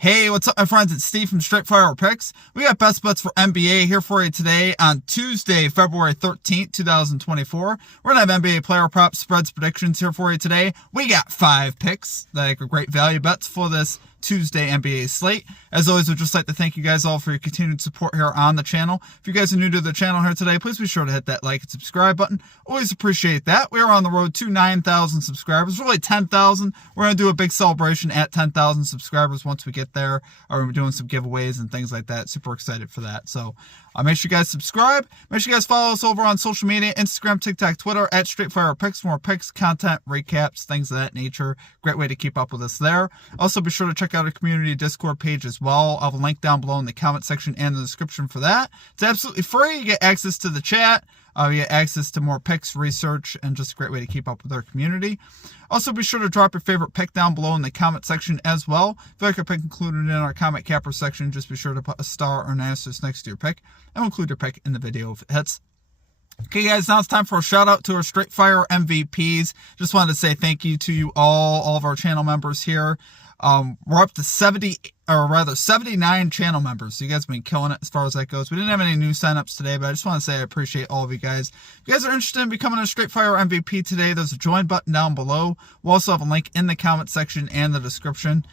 Hey, what's up, my friends? It's Steve from Straight Fire Picks. We got best bets for NBA here for you today on Tuesday, February 13th, 2024. We're going to have NBA player props, spreads, predictions here for you today. We got 5 picks that are great value bets for this Tuesday NBA slate. As always, we'd just like to thank you guys all for your continued support here on the channel. If you guys are new to the channel here today, please be sure to hit that like and subscribe button. Always appreciate that. We are on the road to 9,000 subscribers, really 10,000. We're going to do a big celebration at 10,000 subscribers once we get there. We're doing some giveaways and things like that. Super excited for that. So make sure you guys subscribe. Make sure you guys follow us over on social media, Instagram, TikTok, Twitter, at Straight Fire Picks. More picks, content, recaps, things of that nature. Great way to keep up with us there. Also, be sure to check out our community Discord page as well. I'll have a link down below in the comment section and the description for that. It's absolutely free. You get access to the chat. You get access to more picks, research, and just a great way to keep up with our community. Also, be sure to drop your favorite pick down below in the comment section as well. If you like your pick included in our comment capper section, just be sure to put a star or an asterisk next to your pick, and we'll include your pick in the video if it hits. Okay, guys, now it's time for a shout out to our Straight Fire MVPs. Just wanted to say thank you to you all of our channel members here. We're up to 79 channel members. So you guys have been killing it as far as that goes. We didn't have any new signups today, but I just want to say I appreciate all of you guys. If you guys are interested in becoming a Straight Fire MVP today, there's a join button down below. We'll also have a link in the comment section and the description.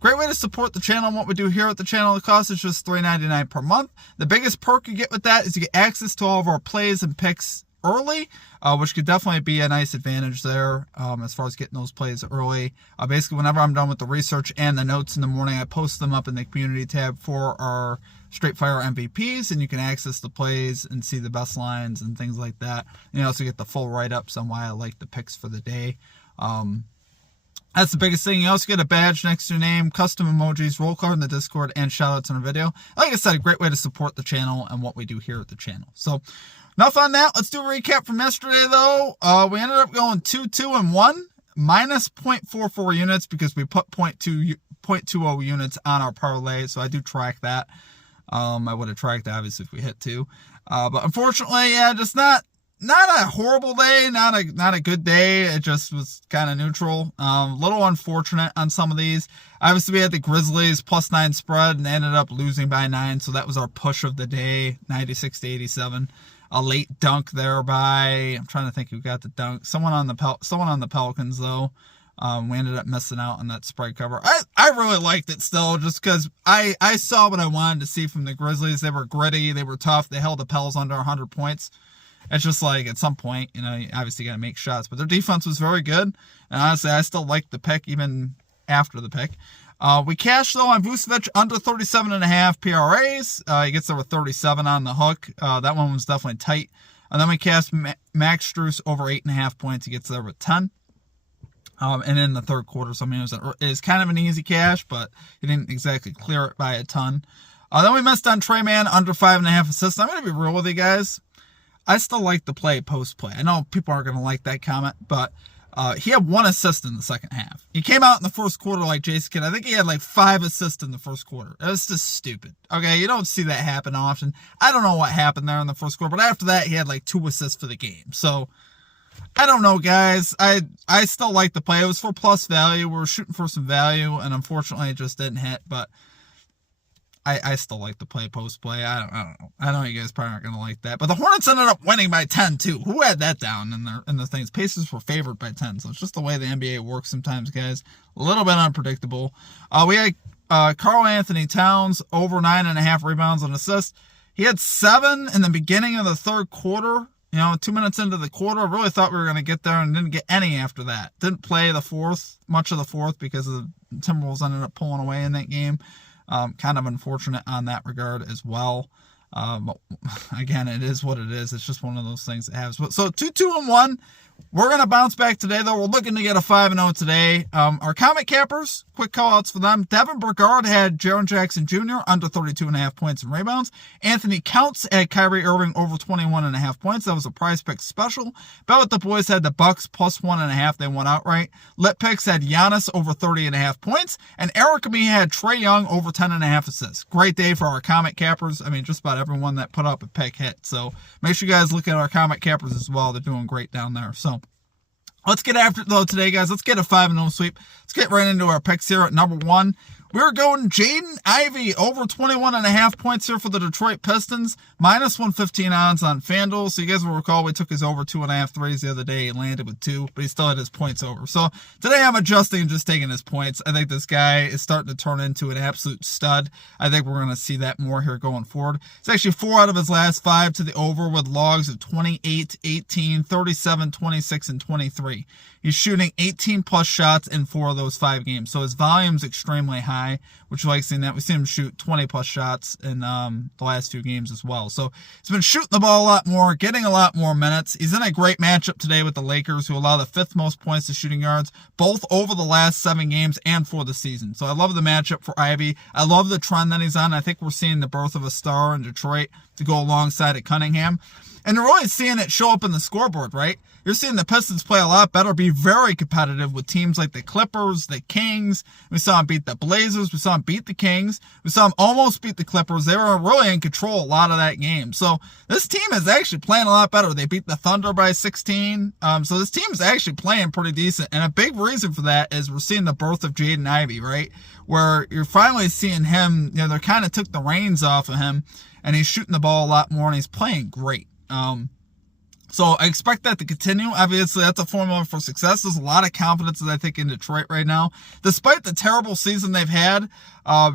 Great way to support the channel and what we do here at the channel. The cost is just $3.99 per month. The biggest perk you get with that is you get access to all of our plays and picks early, which could definitely be a nice advantage there as far as getting those plays early. Basically, whenever I'm done with the research and the notes in the morning, I post them up in the community tab for our Straight Fire MVPs, and you can access the plays and see the best lines and things like that. And you also get the full write-ups on why I like the picks for the day. That's the biggest thing. You also get a badge next to your name, custom emojis, roll card in the Discord, and shout-outs in a video. Like I said, a great way to support the channel and what we do here at the channel. So, enough on that. Let's do a recap from yesterday, though. We ended up going 2-2-1, minus 0.44 units because we put 0.20 units on our parlay, so I do track that. I would have tracked, obviously, if we hit 2. But unfortunately, yeah, just not a horrible day, not a good day. It just was kind of neutral. A little unfortunate on some of these. Obviously, we had the Grizzlies +9 spread and ended up losing by 9, so that was our push of the day, 96-87. A late dunk there by, I'm trying to think who got the dunk. Someone on the Pelicans, though. We ended up missing out on that spread cover. I really liked it still, just because I saw what I wanted to see from the Grizzlies. They were gritty, they were tough, they held the Pels under 100 points. It's just like, at some point, you obviously got to make shots. But their defense was very good. And honestly, I still like the pick, even after the pick. We cashed, though, on Vucevic under 37.5 PRAs. He gets there with 37 on the hook. That one was definitely tight. And then we cashed Max Strus over 8.5 points. He gets there with 10. And in the third quarter, so I mean, it was kind of an easy cash, but he didn't exactly clear it by a ton. Then we missed on Trey Mann under 5.5 assists. I'm going to be real with you guys. I still like the play post-play. I know people aren't going to like that comment, but he had 1 assist in the second half. He came out in the first quarter like Jason Kidd. I think he had like 5 assists in the first quarter. It was just stupid. Okay, you don't see that happen often. I don't know what happened there in the first quarter, but after that, he had like 2 assists for the game. So, I don't know, guys. I still like the play. It was for plus value. We were shooting for some value, and unfortunately, it just didn't hit, but I still like the play post-play. I don't know. I know you guys probably aren't going to like that. But the Hornets ended up winning by 10, too. Who had that down in the things? Pacers were favored by 10. So it's just the way the NBA works sometimes, guys. A little bit unpredictable. We had Karl Anthony Towns over 9.5 rebounds and assists. He had 7 in the beginning of the third quarter. 2 minutes into the quarter. I really thought we were going to get there and didn't get any after that. Didn't play much of the fourth because the Timberwolves ended up pulling away in that game. Kind of unfortunate on that regard as well. But again, it is what it is. It's just one of those things that happens. So 2-2-1. We're going to bounce back today, though. We're looking to get a 5-0 today. Our comment cappers, quick call-outs for them. Devin Burgard had Jaren Jackson Jr. under 32.5 points and rebounds. Anthony Counts had Kyrie Irving over 21.5 points. That was a prize pick special. Bet with the boys had the Bucks plus 1.5. They won outright. Lit picks had Giannis over 30.5 points. And Eric and me had Trae Young over 10.5 assists. Great day for our comment cappers. I mean, just about everyone that put up a pick hit. So make sure you guys look at our comment cappers as well. They're doing great down there. So let's get after it, though, today, guys. Let's get a 5-0 sweep. Let's get right into our picks here at number 1. We're going Jaden Ivey over 21.5 points here for the Detroit Pistons. Minus 115 odds on FanDuel. So you guys will recall we took his over 2.5 threes the other day. He landed with 2, but he still had his points over. So today I'm adjusting and just taking his points. I think this guy is starting to turn into an absolute stud. I think we're going to see that more here going forward. It's actually 4 out of his last 5 to the over with logs of 28, 18, 37, 26, and 23. He's shooting 18 plus shots in 4 of those 5 games. So his volume's extremely high, which I like seeing that. We've seen him shoot 20 plus shots in the last few games as well. So he's been shooting the ball a lot more, getting a lot more minutes. He's in a great matchup today with the Lakers, who allow the 5th most points to shooting yards, both over the last 7 games and for the season. So I love the matchup for Ivy. I love the trend that he's on. I think we're seeing the birth of a star in Detroit to go alongside of Cunningham. And you're really seeing it show up in the scoreboard, right? You're seeing the Pistons play a lot better, be very competitive with teams like the Clippers, the Kings. We saw them beat the Blazers. We saw them beat the Kings. We saw them almost beat the Clippers. They were really in control a lot of that game. So this team is actually playing a lot better. They beat the Thunder by 16. So this team is actually playing pretty decent. And a big reason for that is we're seeing the birth of Jaden Ivey, right? Where you're finally seeing him, they kind of took the reins off of him, and he's shooting the ball a lot more, and he's playing great. So I expect that to continue. Obviously, that's a formula for success. There's a lot of confidence, I think, in Detroit right now. Despite the terrible season they've had,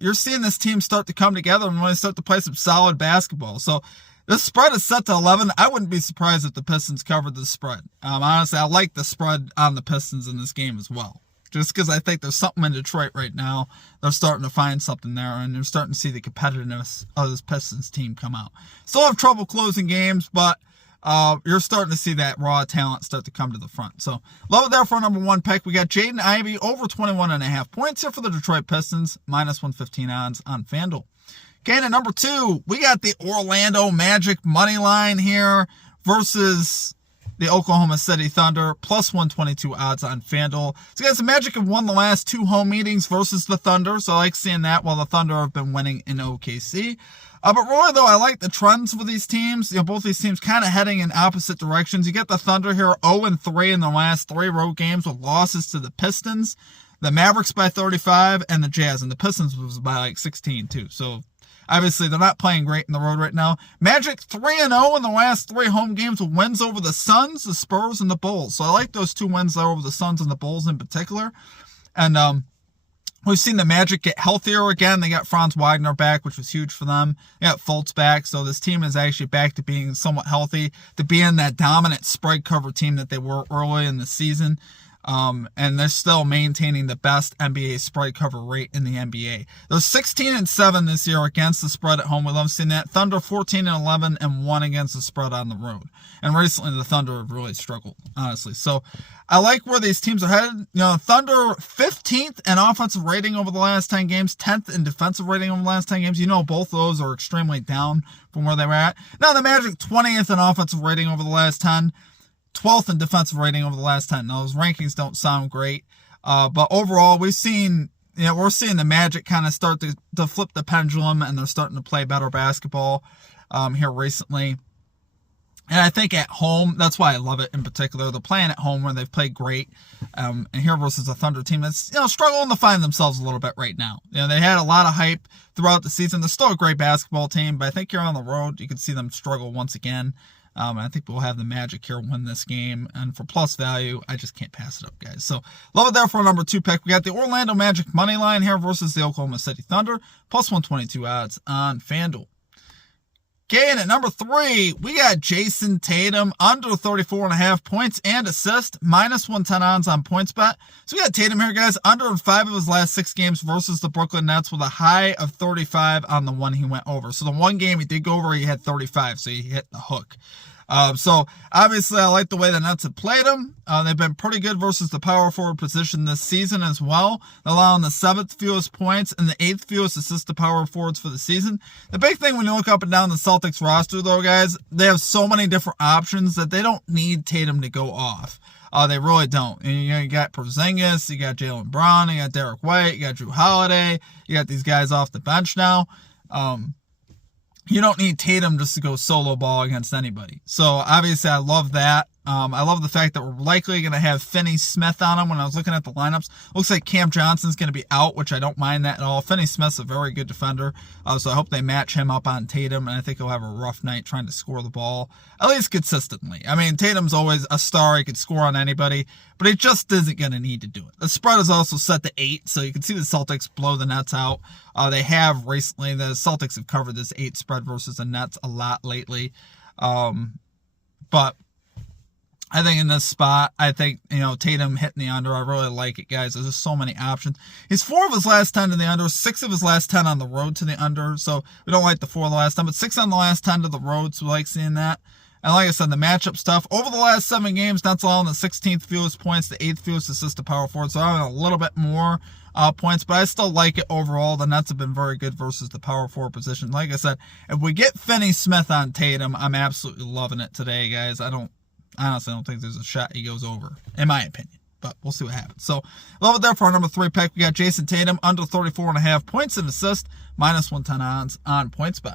you're seeing this team start to come together and really start to play some solid basketball. So this spread is set to 11. I wouldn't be surprised if the Pistons covered the spread. Honestly, I like the spread on the Pistons in this game as well. Just because I think there's something in Detroit right now. They're starting to find something there, and they're starting to see the competitiveness of this Pistons team come out. Still have trouble closing games, but you're starting to see that raw talent start to come to the front. So love it there for our number 1 pick. We got Jaden Ivey over 21.5 points here for the Detroit Pistons. Minus 115 odds on FanDuel. Okay, and at number 2, we got the Orlando Magic money line here versus the Oklahoma City Thunder, plus 122 odds on FanDuel. So guys, the Magic have won the last 2 home meetings versus the Thunder, so I like seeing that, while the Thunder have been winning in OKC. But really, though, I like the trends for these teams. Both these teams kind of heading in opposite directions. You get the Thunder here 0-3 in the last 3 road games with losses to the Pistons, the Mavericks by 35, and the Jazz. And the Pistons was by like 16, too. So obviously, they're not playing great in the road right now. Magic 3-0 in the last 3 home games with wins over the Suns, the Spurs, and the Bulls. So I like those 2 wins there over the Suns and the Bulls in particular. And we've seen the Magic get healthier again. They got Franz Wagner back, which was huge for them. They got Fultz back. So this team is actually back to being somewhat healthy, to being that dominant spread cover team that they were early in the season. And they're still maintaining the best NBA spread cover rate in the NBA. They're 16-7 this year against the spread at home. We love seeing that. Thunder 14-11 and 1 against the spread on the road. And recently the Thunder have really struggled, honestly. So I like where these teams are headed. Thunder 15th in offensive rating over the last 10 games, 10th in defensive rating over the last 10 games. Both those are extremely down from where they were at. Now the Magic 20th in offensive rating over the last 10. 12th in defensive rating over the last 10. Now, those rankings don't sound great. But overall, we're seeing the Magic kind of start to flip the pendulum, and they're starting to play better basketball here recently. And I think at home, that's why I love it in particular. They're playing at home where they've played great. And here versus a Thunder team that's, struggling to find themselves a little bit right now. They had a lot of hype throughout the season. They're still a great basketball team, but I think here on the road, you can see them struggle once again. I think we'll have the Magic here win this game. And for plus value, I just can't pass it up, guys. So love it there for a number 2 pick. We got the Orlando Magic money line here versus the Oklahoma City Thunder. Plus 122 odds on FanDuel. Okay, and at number 3, we got Jason Tatum under 34.5 points and assists. Minus 110 odds on PointsBet. So we got Tatum here, guys, under in 5 of his last 6 games versus the Brooklyn Nets with a high of 35 on the one he went over. So the one game he did go over, he had 35, so he hit the hook. So obviously I like the way the Nets have played them. They've been pretty good versus the power forward position this season as well, allowing the 7th fewest points and the 8th fewest assists to power forwards for the season. The big thing when you look up and down the Celtics roster, though, guys, they have so many different options that they don't need Tatum to go off. They really don't. And you got Porzingis, you got Jaylen Brown, you got Derek White, you got Drew Holiday, you got these guys off the bench now. You don't need Tatum just to go solo ball against anybody. So obviously I love that. I love the fact that we're likely going to have Finney Smith on him. When I was looking at the lineups, looks like Cam Johnson's going to be out, which I don't mind that at all. Finney Smith's a very good defender, so I hope they match him up on Tatum, and I think he'll have a rough night trying to score the ball, at least consistently. I mean, Tatum's always a star. He could score on anybody, but he just isn't going to need to do it. The spread is also set to 8, so you can see the Celtics blow the Nets out. They have recently. The Celtics have covered this 8 spread versus the Nets a lot lately. But I think in this spot, I think, Tatum hitting the under. I really like it, guys. There's just so many options. He's 4 of his last 10 to the under, 6 of his last 10 on the road to the under. So we don't like the 4 of the last 10, but 6 on the last 10 to the road. So we like seeing that. And like I said, the matchup stuff, over the last 7 games, Nets allowing the 16th fewest points, the 8th fewest assists to power forward. So I'm having a little bit more points, but I still like it overall. The Nets have been very good versus the power forward position. Like I said, if we get Finney Smith on Tatum, I'm absolutely loving it today, guys. I honestly don't think there's a shot he goes over, in my opinion. But we'll see what happens. So, love it there for our number 3 pick. We got Jason Tatum, under 34.5 points and assist, minus 110 odds on PointsBet.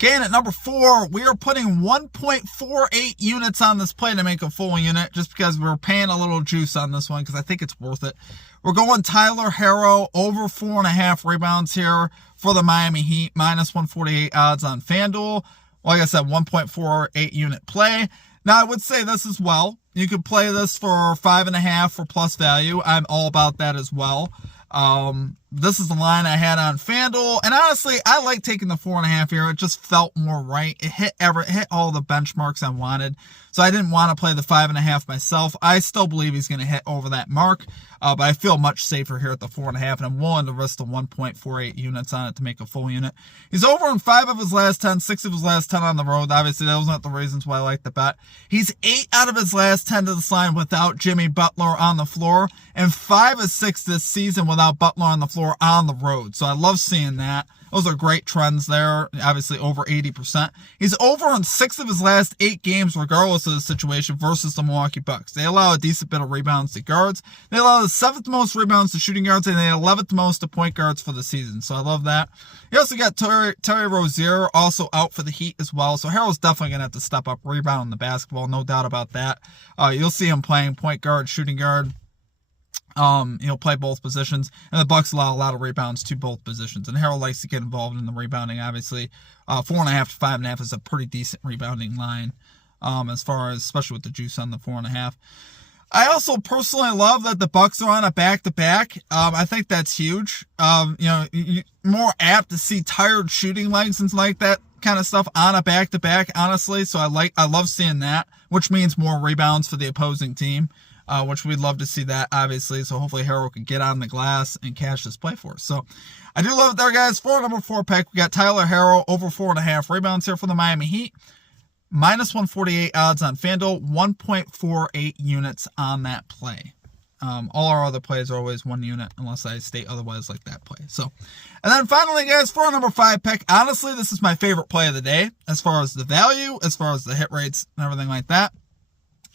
Okay, and at number 4, we are putting 1.48 units on this play to make a full unit, just because we're paying a little juice on this one, because I think it's worth it. We're going Tyler Herro, over 4.5 rebounds here for the Miami Heat, minus 148 odds on FanDuel. Like I said, 1.48 unit play. Now, I would say this as well. You could play this for 5.5 for plus value. I'm all about that as well. This is the line I had on FanDuel, and honestly, I like taking the 4.5 here. It just felt more right. It hit all the benchmarks I wanted, so I didn't want to play the 5.5 myself. I still believe he's going to hit over that mark, but I feel much safer here at the 4.5, and I'm willing to risk the 1.48 units on it to make a full unit. He's over in 5 of his last 10, 6 of his last 10 on the road. Obviously, those aren't the reasons why I like the bet. He's 8 out of his last 10 to this line without Jimmy Butler on the floor, and 5 of 6 this season without Butler on the floor on the road. So I love seeing that. Those are great trends there. Obviously over 80%. He's over in 6 of his last 8 games, regardless of the situation, versus the Milwaukee Bucks. They allow a decent bit of rebounds to guards. They allow the 7th most rebounds to shooting guards, and they 11th most to point guards for the season. So I love that. You also got Terry Rozier also out for the Heat as well. So Harrell's definitely going to have to step up rebounding the basketball. No doubt about that. You'll see him playing point guard, shooting guard. He'll play both positions, and the Bucks allow a lot of rebounds to both positions. And Harrell likes to get involved in the rebounding. Obviously, 4.5 to 5.5 is a pretty decent rebounding line, as far as, especially with the juice on the 4.5. I also personally love that the Bucks are on a back-to-back. I think that's huge. You're more apt to see tired shooting legs and like that kind of stuff on a back-to-back, honestly. So I love seeing that, which means more rebounds for the opposing team. Which we'd love to see that, obviously. So hopefully Harrell can get on the glass and cash this play for us. So I do love it there, guys. For number 4 pick, we got Tyler Herro, over 4.5 rebounds here for the Miami Heat. Minus 148 odds on FanDuel, 1.48 units on that play. All our other plays are always 1 unit, unless I state otherwise like that play. So, and then finally, guys, for our number 5 pick, honestly, this is my favorite play of the day, as far as the value, as far as the hit rates, and everything like that.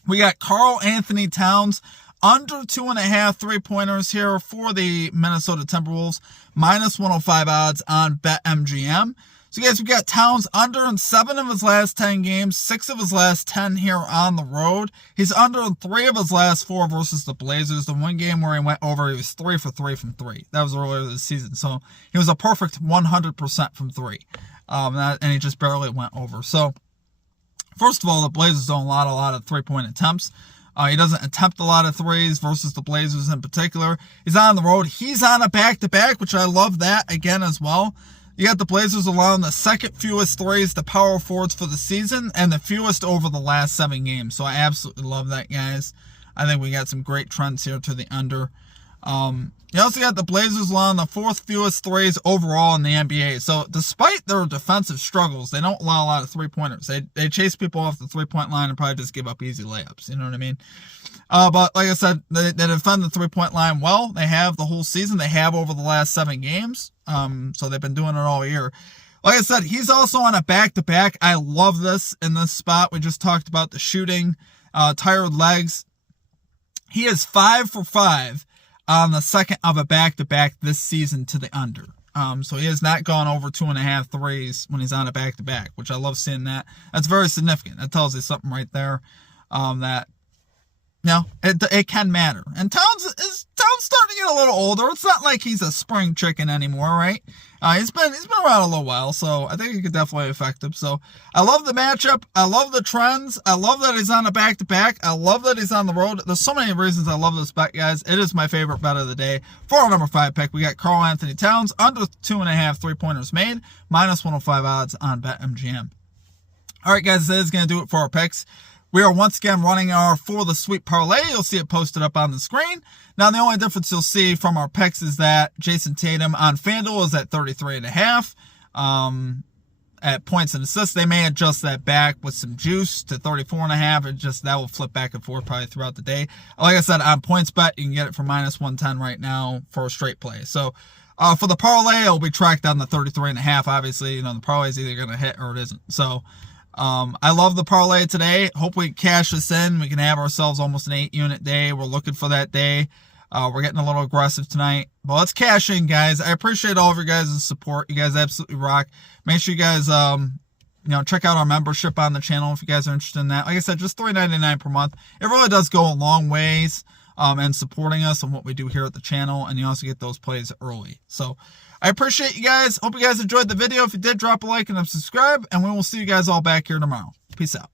We got Karl Anthony Towns, under 2.5 3-pointers here for the Minnesota Timberwolves, minus 105 odds on BetMGM. So, guys, we got Towns under in 7 of his last 10 games, 6 of his last 10 here on the road. He's under in 3 of his last 4 versus the Blazers. The one game where he went over, he was 3 for 3 from 3. That was earlier this season. So, he was a perfect 100% from 3. And he just barely went over. So, first of all, the Blazers don't allow a lot of 3-point attempts. He doesn't attempt a lot of threes versus the Blazers in particular. He's on the road. He's on a back-to-back, which I love that again as well. You got the Blazers allowing the 2nd fewest threes to power forwards for the season and the fewest over the last 7 games. So I absolutely love that, guys. I think we got some great trends here to the under. You also got the Blazers allowing the 4th fewest threes overall in the NBA. So despite their defensive struggles, they don't allow a lot of 3-pointers. They chase people off the 3-point line and probably just give up easy layups. You know what I mean? But like I said, they defend the 3-point line well. They have the whole season. They have over the last 7 games. So they've been doing it all year. Like I said, he's also on a back-to-back. I love this in this spot. We just talked about the shooting, tired legs. He is 5 for 5 on the second of a back-to-back this season to the under. So he has not gone over 2.5 threes when he's on a back-to-back, which I love seeing that. That's very significant. That tells you something right there. That it can matter. And Towns starting to get a little older. It's not like he's a spring chicken anymore, right? He's been around a little while, so I think it could definitely affect him. So I love the matchup. I love the trends. I love that he's on a back-to-back. I love that he's on the road. There's so many reasons I love this bet, guys. It is my favorite bet of the day. For our number 5 pick, we got Karl-Anthony Towns under 2.5 3-pointers made, minus 105 odds on BetMGM. All right, guys, that is going to do it for our picks. We are once again running our For the Sweet Parlay. You'll see it posted up on the screen. Now, the only difference you'll see from our picks is that Jason Tatum on FanDuel is at 33.5. At points and assists, they may adjust that back with some juice to 34.5. That will flip back and forth probably throughout the day. Like I said, on PointsBet, you can get it for minus 110 right now for a straight play. So, for the parlay, it'll be tracked on the 33.5. Obviously, the parlay is either going to hit or it isn't. So, I love the parlay today. Hope we cash this in. We can have ourselves almost an 8-unit day. We're looking for that day. We're getting a little aggressive tonight. But let's cash in, guys. I appreciate all of your guys' support. You guys absolutely rock. Make sure you guys, check out our membership on the channel if you guys are interested in that. Like I said, just $3.99 per month. It really does go a long ways in supporting us and what we do here at the channel. And you also get those plays early. So I appreciate you guys. Hope you guys enjoyed the video. If you did, drop a like and subscribe. And we will see you guys all back here tomorrow. Peace out.